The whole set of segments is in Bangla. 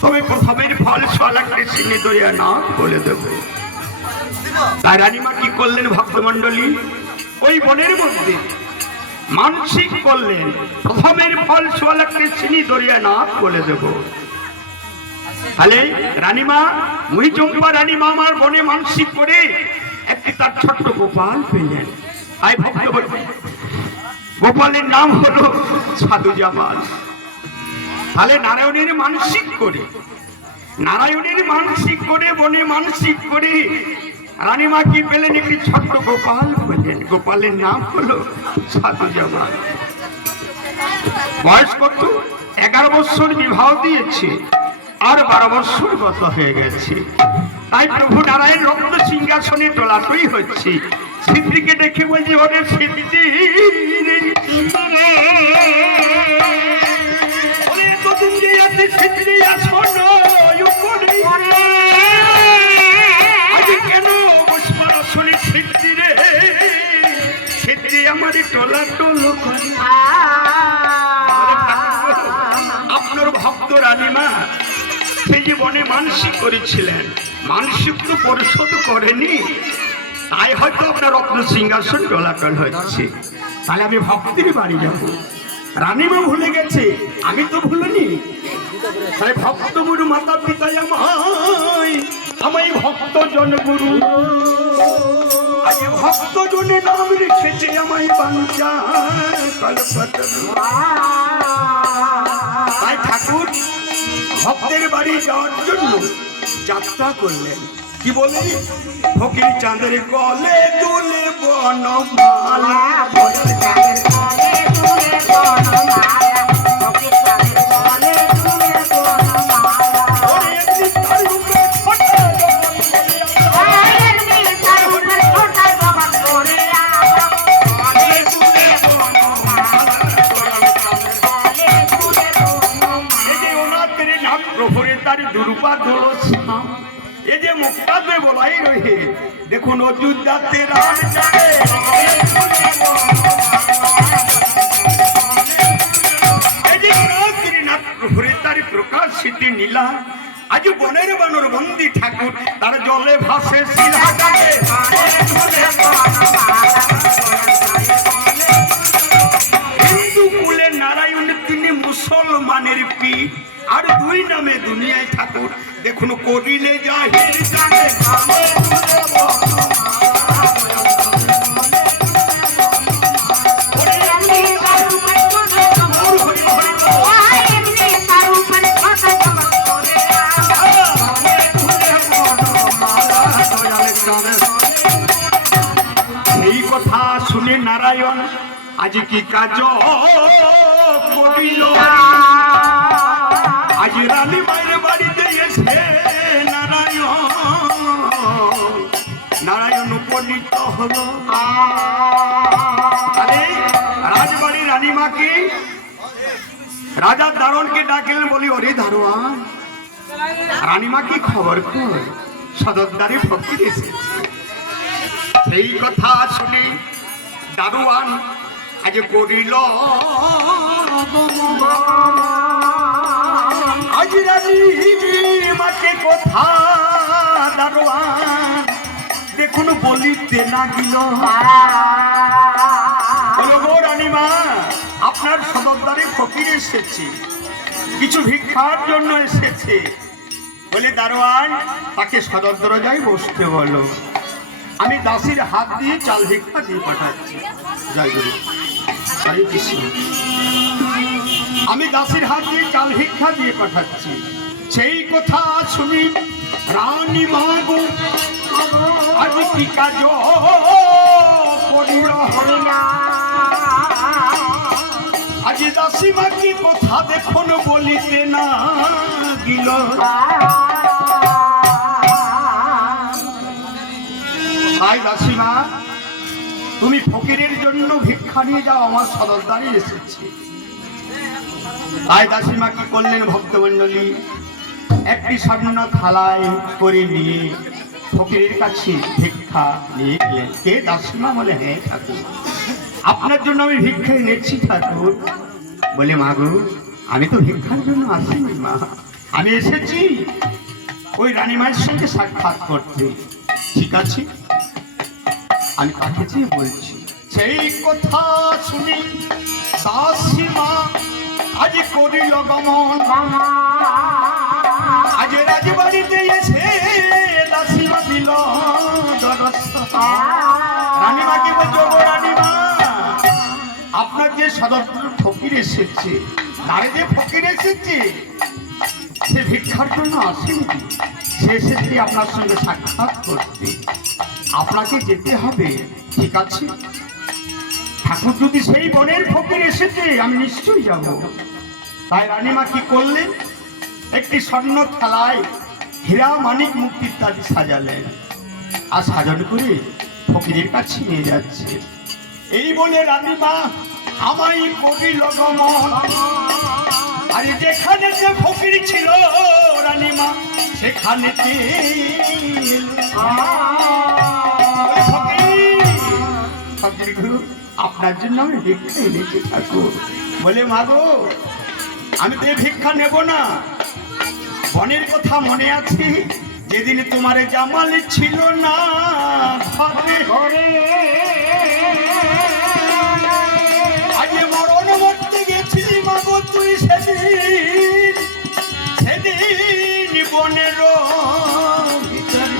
তবে প্রথমের ফল সোয়ালাকে চিনি দরিয়া না বলে দেব। তাই রানীমা কি করলেন ভক্তমন্ডলী, ওই বনের মধ্যে মানসিক করলেন প্রথমের ফল সোয়ালাকে চিনি দরিয়া না বলে দেব। তাহলে রানীমা মহিচম্পা রানীমা আমার বনে মানসিক করে একটি তার ছোট্ট গোপাল পেলেন। তাই ভক্ত গোপালের নাম হলো সাধু জামাল। তাহলে নারায়ণের মানসিক করে বনে মানসিক করে রানীমা কি পেলেন, একটি ছোট্ট গোপাল পেলেন। গোপালের নাম হলো সাধু জামাল। বয়স কত? 11 বছর বিবাহ দিয়েছে, আর 12 বছর গত হয়ে গেছে। তাই প্রভু নারায়ণ রত্ন সিংহাসনে তোলাটুই হচ্ছে। সিদ্ধিকে দেখে বলছে, ওরে সিদ্ধি কেন সিদ্ধি রে, সিদ্ধি আমার টোলা টোলো করে। আপনার ভক্ত রানীমা সেই জীবনে মানসিক করেছিলেন, মানসিক তো পরিশোধ করেনি, তাই হয়তো আপনার রত্ন সিংহাসন ডলাটল হচ্ছে। তাহলে আমি ভক্তের বাড়ি যাব। রানীমা ভুলে গেছে, আমি তো ভুলিনি। তাই ভক্ত গুরু মাতা পিতা আমায় ভক্ত জন গুরু, আগে ভক্ত জনে নাম রেখেছে আমায় বাঞ্ছা কল্পতরু। তাই ঠাকুর ভক্তের বাড়ি যাওয়ার জন্য যাত্রা করলেন। কি বলে, ফকির চাঁদের গলে দুলে বনমালা, দুরূপা ধরো শ্যাম, এ যে মুক্তা দে বলাই রহে, দেখুন অযোধ্যাতে রাম চলে। এই যে গিরিনাথ প্রভুরে তার প্রকাশ স্মৃতি নীলা, আজ বনের বানর বন্দি ঠাকুর তার জলে ভাসে শিলা কাটে। হিন্দু কুলে নারায়ণ, তিনি মুসলমানের পীর, আর দুই নামে দুনিয়ায় ঠাকুর দেখুন করিলে জাহির জানে। এই কথা শুনে নারায়ণ আজ কি কাজ করিল, আজ রানী মায়ের বাড়িতে এসে নারায়ণ উপনীত হলো। রাজবাড়ির রানীমাকে রাজার দারোয়ানকে ডাকলেন, বলি ওরে দারোয়ান, রানীমা কি খবর কর, সদরদারে ফকির এসেছে। সেই কথা শুনে দারোয়ান আজ করিল, আজ রানীমাকে কথা দারোয়ান দেখুন বলিতে লাগিল। গো রানীমা, আপনার সদরদারে ফকির এসেছে, কিছু ভিক্ষার জন্য এসেছে। বলে দারোয়ান, তাকে সদর দরজায় বসতে বলো, আমি দাসীর হাত দিয়ে চাল ভিক্ষা দিয়ে পাঠাচ্ছি। জয় গুরু, হরে কৃষ্ণ। আমি দাসীর হাত দিয়ে চাল ভিক্ষা দিয়ে পাঠাচ্ছি। সেই কথা শুনি রানী মাগো আজ কি কাজ করিল হরিণা, আজ দাসীমা কি কথা দেখুন বলিতে না গিল। তাই দাসীমা, তুমি ফকিরের জন্য ভিক্ষা নিয়ে যাও, আমার সদরদারে এসেছি। তাই দাসীমা কি করলেন ভক্তমণ্ডলী, একটি স্বর্ণ থালায় করে নিয়ে ফকিরের কাছে ভিক্ষা নিয়ে গেলেন। কে? দাসীমা। বলে হ্যাঁ ঠাকুর, আপনার জন্য আমি ভিক্ষা এনেছি ঠাকুর। বলে মাগো, আমি তো ভিক্ষার জন্য আসিনি মা, আমি এসেছি ওই রানীমায়ের সঙ্গে সাক্ষাৎ করতে। ঠিক আছে, আমি তাকে যে বলছি। সেই কথা শুনি দাসী মা আজ করিল গমন, আজ রাজবাড়িতে এসে দাসী মা দিল রানীমাকে বলছো, গো রানীমা, আপনার যে সদর ফকির এসেছে, নারে যে ফকির এসেছে, সে ভিক্ষার জন্য আসেনি, সে এসেছে আপনার সঙ্গে সাক্ষাৎ করতে। আপনাকে যেতে হবে। ঠিক আছে ঠাকুর, যদি সেই বনের ফকির এসেছে আমি নিশ্চয়ই যাব। তাই রানীমা কি করলেন, একটি স্বর্ণ থালায় হীরা মানিক মুক্তি ইত্যাদি সাজালেন, আর সাজানো করে ফকিরের কাছে নিয়ে যাচ্ছে। এই বলে রানীমা আমায় করিল গমন, আর যেখানে যে ফকির ছিল রানীমা সেখানে আপনার জন্য আমি ভিক্ষা এনেছি ঠাকুর। বলে মা গো, আমি তো ভিক্ষা নেব না। বনের কথা মনে আছে, যেদিন তোমার জামাল ছিল না ঘরে ঘরে, আজ মরণ মরতে গেছি মা গো তুই সেদিন, সেদিন বনের ভিতরে,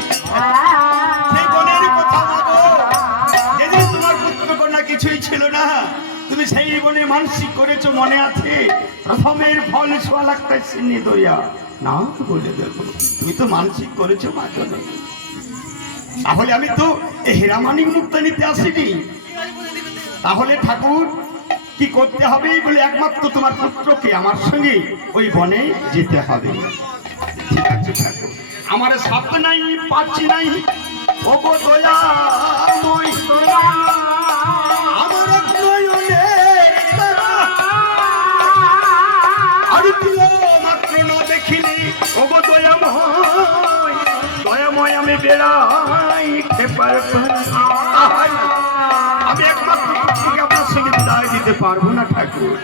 সেই বনের কথা মা গো, যেদিন তোমার পুত্র কন্যা কিছুই ছিল না, তুমি সেই বনে মানসিক করেছো মনে আছে, প্রথমের ফল 1.25 লাখ চিনি দইয়া না বলে দেবো। তুমি তো মানসিক করেছো মা জন্য, তাহলে আমি তো এই হীরামানিক মুক্তা নিতে আসিনি। তাহলে ঠাকুর কি করতে হবে বলে, একমাত্র তোমার পুত্রকে আমার সঙ্গে ওই বনে যেতে হবে। ঠিক আছে ঠাকুর, আমার সাপ নাই পাচ্ছি নাই, ও গো দয়াময়, আমার নয়নের তারা আর তুলো মাত্র না দেখিনি, ও গো দয়াময়, দয়াময় আমি বেড়াই খেপার আমি একমাত্র পুত্রকে আপনার সঙ্গে বিদায় দিতে পারবো না ঠাকুর।